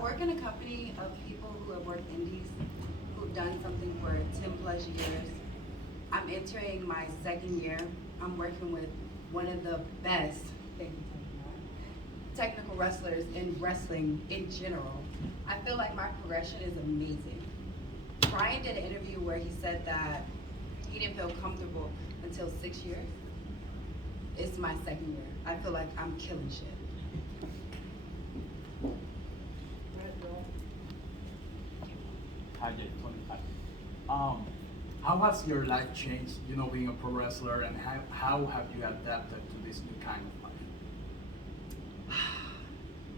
work in a company of people who have worked indies, who've done something for 10 plus years. I'm entering my second year. I'm working with one of the best technical wrestlers in wrestling in general. I feel like my progression is amazing. Brian did an interview where he said that he didn't feel comfortable until 6 years. It's my second year. I feel like I'm killing shit. Hi, Jade. Tony. Hi. How has your life changed, being a pro wrestler, and how have you adapted to this new kind of life?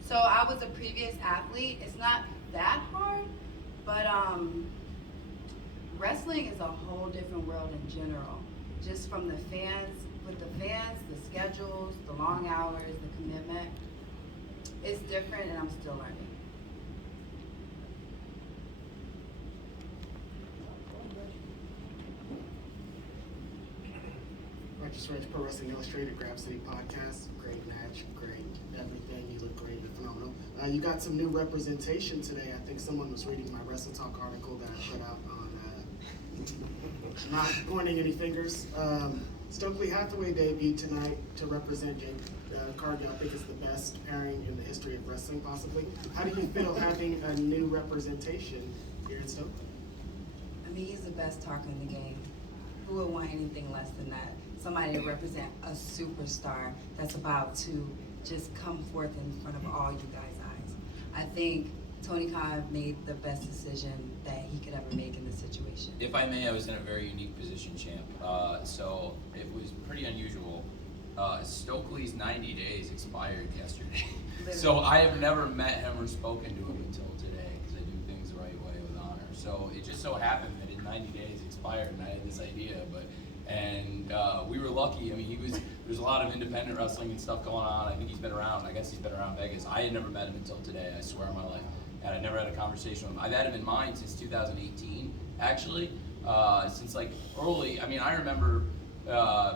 So I was a previous athlete. It's not that hard, but wrestling is a whole different world in general. Just from the fans, with the fans, the schedules, the long hours, the commitment. It's different, and I'm still learning. Righteous Rage Pro Wrestling Illustrated Grab City podcast. Great match, great everything. You look great, you're phenomenal. You got some new representation today. I think someone was reading my Wrestle Talk article that I put out on not pointing any fingers. Stokely Hathaway debuted tonight to represent Jade. Cargill. I think it's the best pairing in the history of wrestling, possibly. How do you feel having a new representation here in Stokely? I mean, he's the best talker in the game. Who would want anything less than that? Somebody to represent a superstar that's about to just come forth in front of all you guys' eyes. I think Tony Khan made the best decision that he could ever make in this situation. If I may, I was in a very unique position, champ. So it was pretty unusual. Stokely's 90 days expired yesterday. So I have never met him or spoken to him until today, because I do things the right way with honor. So it just so happened that his 90 days expired, and I had this idea, we were lucky. I mean, there's a lot of independent wrestling and stuff going on. I think he's been around. I guess he's been around Vegas. I had never met him until today. I swear on my life, and I never had a conversation with him. I've had him in mind since 2018, actually. Since like early. I mean, I remember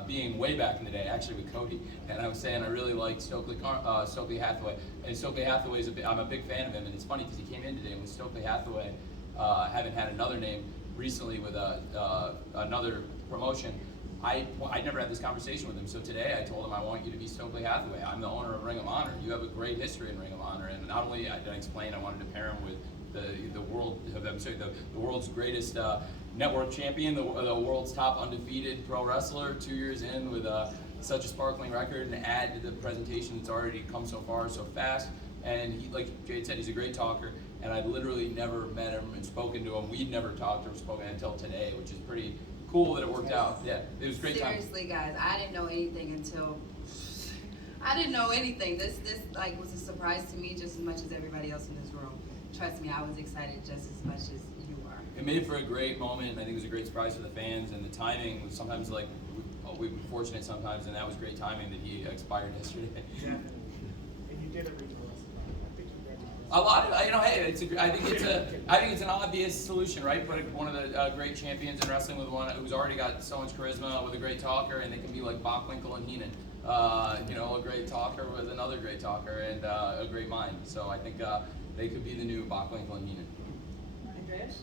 being way back in the day, actually with Cody, and I was saying I really liked Stokely Hathaway, and Stokely Hathaway I'm a big fan of him, and it's funny because he came in today with Stokely Hathaway, having had another name recently with another promotion. I never had this conversation with him, so today I told him I want you to be Stokely Hathaway. I'm the owner of Ring of Honor. You have a great history in Ring of Honor, and not only did I explain, I wanted to pair him with the world's greatest network champion, the world's top undefeated pro wrestler, 2 years in with such a sparkling record, and add to the presentation that's already come so far so fast. And he, like Jade said, he's a great talker, and I'd literally never met him and spoken to him. We'd never talked or spoken until today, which is pretty cool that it worked out. Yeah, it was a great time. Seriously, guys, I didn't know anything until I didn't know anything. This like was a surprise to me just as much as everybody else in this room. Trust me, I was excited just as much as you were. It made for a great moment, and I think it was a great surprise for the fans, and the timing was sometimes like, we were fortunate sometimes, and that was great timing that he expired yesterday. Definitely. And you did it really well. I think you read it. A lot of, hey, I think it's an obvious solution, right? Put one of the great champions in wrestling with one who's already got so much charisma, with a great talker, and they can be like Bockwinkel and Heenan. A great talker with another great talker, and a great mind. So I think they could be the new Bockwinkel and Heenan. Andreas?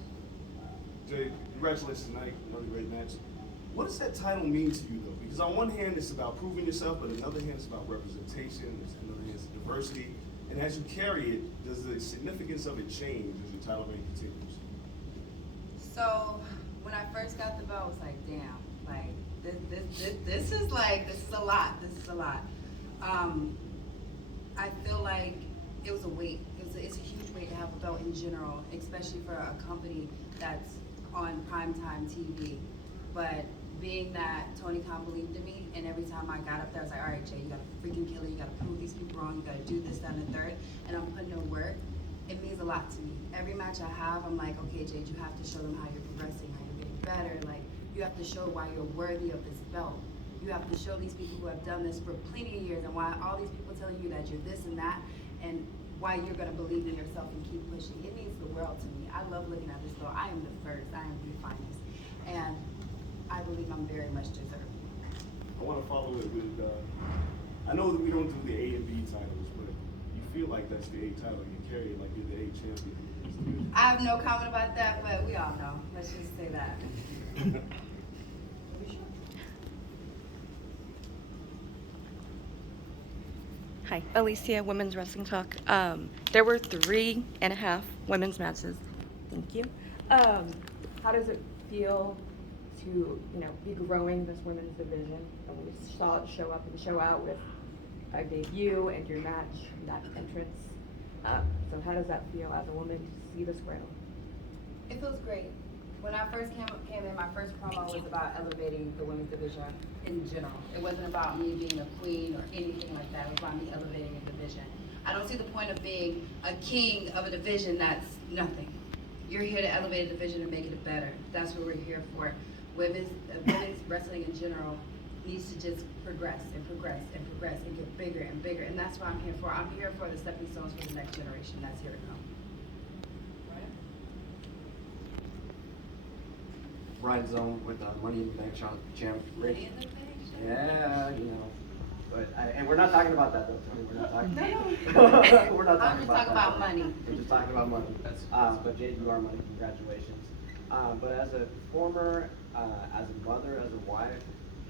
Jade, congratulations tonight, another great match. What does that title mean to you, though? Because on one hand, it's about proving yourself, but on the other hand, it's about representation, on the other hand, it's diversity. And as you carry it, does the significance of it change as your title reign continues? So when I first got the belt, I was like, damn, like this is a lot. This is a lot. I feel like it was a weight. It's a huge weight to have a belt in general, especially for a company that's on primetime TV. But being that Tony Khan believed in me, and every time I got up there, I was like, all right, Jay, you gotta freaking kill it. You gotta prove these people wrong. You gotta do this, that, and the third. And I'm putting in work. It means a lot to me. Every match I have, I'm like, okay, Jade, you have to show them how you're progressing, how you're getting better. Like, you have to show why you're worthy of this belt. You have to show these people who have done this for plenty of years, and why all these people telling you that you're this and that, and why you're gonna believe in yourself and keep pushing. It means the world to me. I love looking at this belt. I am the first. I am the finest. And I believe I'm very much deserving. I want to follow it with, I know that we don't do the A and B titles, but you feel like that's the A title you carry, like you're the A champion. It's good. I have no comment about that, but we all know. Let's just say that. Hi, Alicia, Women's Wrestling Talk. There were 3.5 women's matches. Thank you. How does it feel to, be growing this women's division? And we saw it show up and show out with a debut and your match, that entrance. So how does that feel as a woman to see this grow? It feels great. When I first came in, my first promo was about elevating the women's division in general. It wasn't about me being a queen or anything like that. It was about me elevating a division. I don't see the point of being a king of a division that's nothing. You're here to elevate a division and make it better. That's what we're here for. Women's wrestling in general needs to just progress and progress and progress and get bigger and bigger. And that's what I'm here for. I'm here for the stepping stones for the next generation that's here to come. Ryan Zone with Money in the Bank champ. Money in the bank? Yeah, But and we're not talking about that though, Tony. We're not talking. No. We're not I'm talking just about talking that. about money. We're just talking about money. That's But Jade, you are money. Congratulations. But as a former, as a mother, as a wife,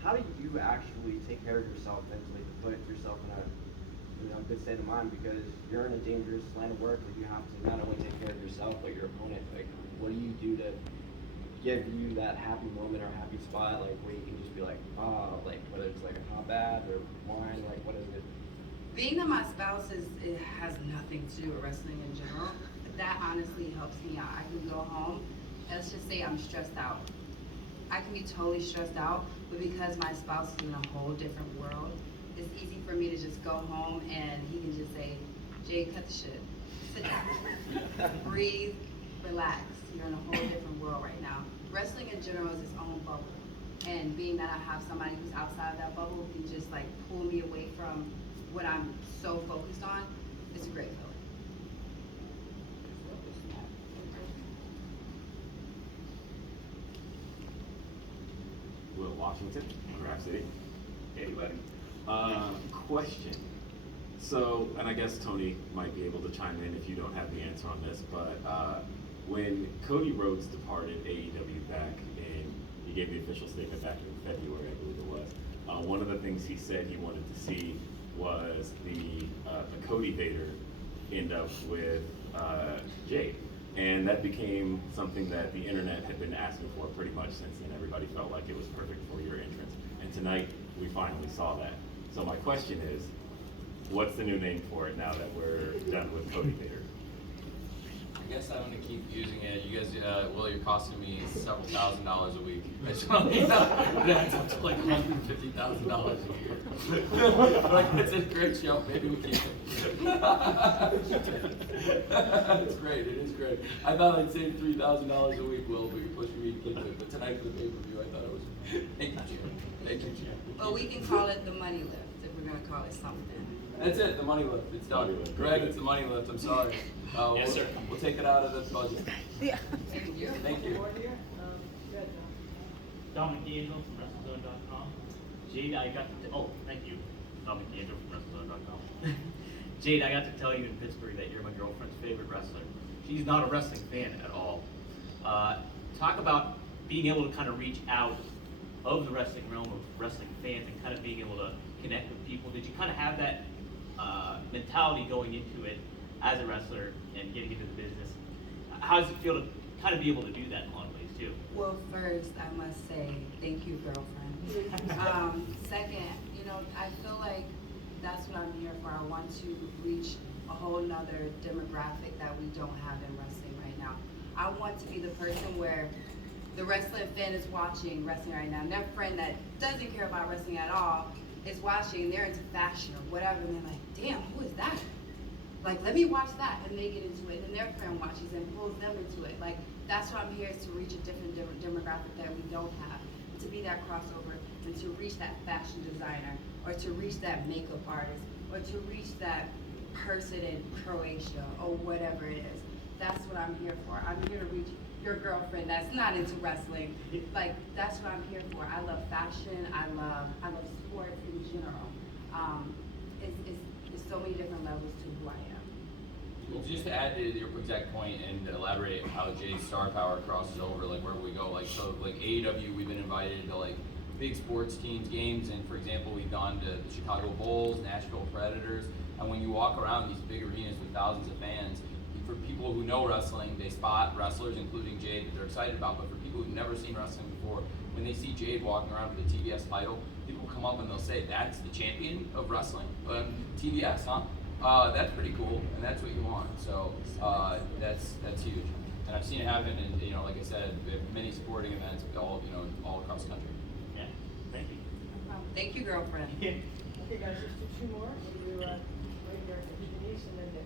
how do you actually take care of yourself mentally to put yourself in a good state of mind? Because you're in a dangerous line of work where you have to not only take care of yourself but your opponent. Like, what do you do to give you that happy moment or happy spot, like where you can just be like, oh, like whether it's like a hot bath or wine, like what is it? Being that my spouse it has nothing to do with wrestling in general, that honestly helps me out. I can go home, and let's just say I'm stressed out. I can be totally stressed out, but because my spouse is in a whole different world, it's easy for me to just go home and he can just say, Jade, cut the shit. Sit down. Breathe, relax. You're in a whole different world right now. Wrestling in general is its own bubble. And being that I have somebody who's outside of that bubble who can just like pull me away from what I'm so focused on, it's a great feeling. Will Washington, Graph City. Hey, buddy. Question. So, and I guess Tony might be able to chime in if you don't have the answer on this, but when Cody Rhodes departed AEW back in, he gave the official statement back in February, I believe it was. One of the things he said he wanted to see was the Cody Vader end up with Jade. And that became something that the internet had been asking for pretty much since then. Everybody felt like it was perfect for your entrance. And tonight, we finally saw that. So my question is, what's the new name for it now that we're done with Cody Vader? I guess I'm gonna keep using it. You guys, Will, you're costing me several $1,000s a week. I just want to that adds up to like $150,000 a year. Like, it's a great show. Maybe we keep it. It's great. It is great. I thought I'd save $3,000 a week, Will, but you're pushing me to get to it. But tonight for the pay-per-view, I thought it was. Thank you, Jim. Thank you, Jim. But we can call it the money lift if we're gonna call it something. That's it, the money lift. It's done. Money lift. Greg, it's the money lift. I'm sorry. Yes, sir. We'll take it out of the budget. Yeah. Thank you. Thank you. Dominic D'Angelo from WrestleZone.com. Jade, I got to thank you. Dominic D'Angelo from WrestleZone.com. Jade, I got to tell you in Pittsburgh that you're my girlfriend's favorite wrestler. She's not a wrestling fan at all. Talk about being able to kind of reach out of the wrestling realm of wrestling fans and kind of being able to connect with people. Did you kind of have that mentality going into it as a wrestler and getting into the business? How does it feel to kind of be able to do that in a lot of ways too? Well, first, I must say, thank you, girlfriend. Second, I feel like that's what I'm here for. I want to reach a whole nother demographic that we don't have in wrestling right now. I want to be the person where the wrestling fan is watching wrestling right now, and their friend that doesn't care about wrestling at all is watching, they're into fashion or whatever, and they're like, damn, who is that? Like, let me watch that, and they get into it, and their friend watches and pulls them into it. Like, that's what I'm here, is to reach a different demographic that we don't have, to be that crossover, and to reach that fashion designer, or to reach that makeup artist, or to reach that person in Croatia, or whatever it is. That's what I'm here for. I'm here to reach your girlfriend that's not into wrestling. Like, that's what I'm here for. I love fashion. I love sports in general. It's so many different levels to who I am. just to add to your exact point and elaborate how Jade's star power crosses over, like wherever we go. Like so, like AEW, we've been invited to like big sports teams games, and for example, we've gone to the Chicago Bulls, Nashville Predators, and when you walk around these big arenas with thousands of fans, for people who know wrestling, they spot wrestlers, including Jade, that they're excited about. But for people who've never seen wrestling before, when they see Jade walking around with the TBS title, people come up and they'll say, "That's the champion of wrestling, TBS, huh?" That's pretty cool, and that's what you want. So that's huge, and I've seen it happen in, like I said, many sporting events, all across the country. Yeah, thank you. Thank you, girlfriend. Okay, guys, let's do two more. We'll do Denise and then Nick.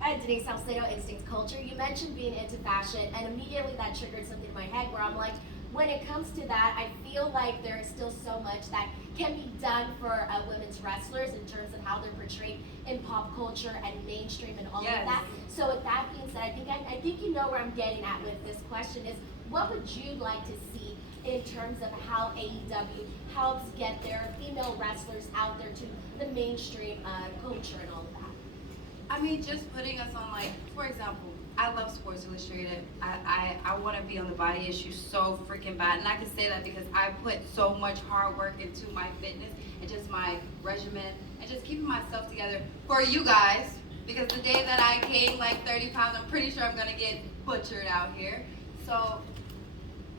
Hi, Denise Salcedo, Instinct Culture. You mentioned being into fashion, and immediately that triggered something in my head where I'm like, when it comes to that, I feel like there is still so much that can be done for women's wrestlers in terms of how they're portrayed in pop culture and mainstream and all Yes. of that. So with that being said, I think you know where I'm getting at with this question is, what would you like to see in terms of how AEW helps get their female wrestlers out there to the mainstream culture and all of that? I mean, just putting us on, like, for example, I love Sports Illustrated. I want to be on the body issue so freaking bad. And I can say that because I put so much hard work into my fitness and just my regimen and just keeping myself together for you guys. Because the day that I gain like 30 pounds, I'm pretty sure I'm going to get butchered out here. So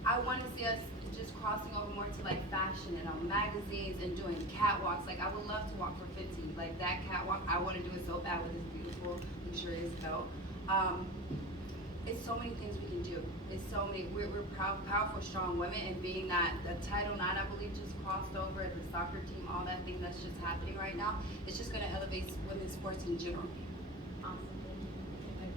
I want to see us just crossing over more to like fashion and on magazines and doing catwalks. Like I would love to walk for 50. Like that catwalk, I want to do it so bad with this beautiful, luxurious belt. It's so many things we can do. It's so many. We're powerful, strong women, and being that the Title IX, I believe, just crossed over the soccer team, all that thing that's just happening right now. It's just going to elevate women's sports in general. Awesome.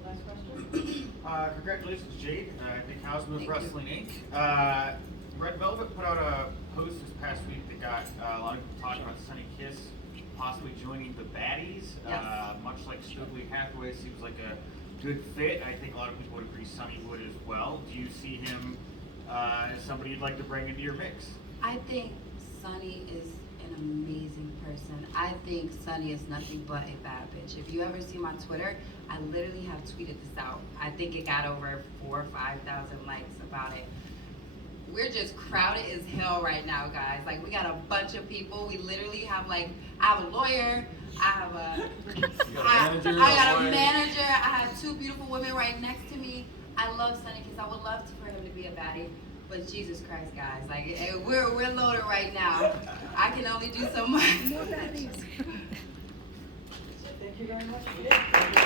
Last question. Congratulations, Jade. Nick Hausman with Thank you. Wrestling Inc. Red Velvet put out a post this past week that got a lot of people talking about Sunny Kiss possibly joining the Baddies. Yes. Much like Stokely Hathaway, seems like a good fit. I think a lot of people would agree Sunny would as well. Do you see him as somebody you'd like to bring into your mix? I think Sunny is an amazing person. I think Sunny is nothing but a bad bitch. If you ever see my Twitter, I literally have tweeted this out. I think it got over 4,000 or 5,000 likes about it. We're just crowded as hell right now, guys. Like, we got a bunch of people. We literally have, like, I have a lawyer. I have I got a manager. I have two beautiful women right next to me. I love Sunny because I would love for him to be a baddie. But Jesus Christ, guys, like, we're loaded right now. I can only do so much. More baddies. Thank you very much.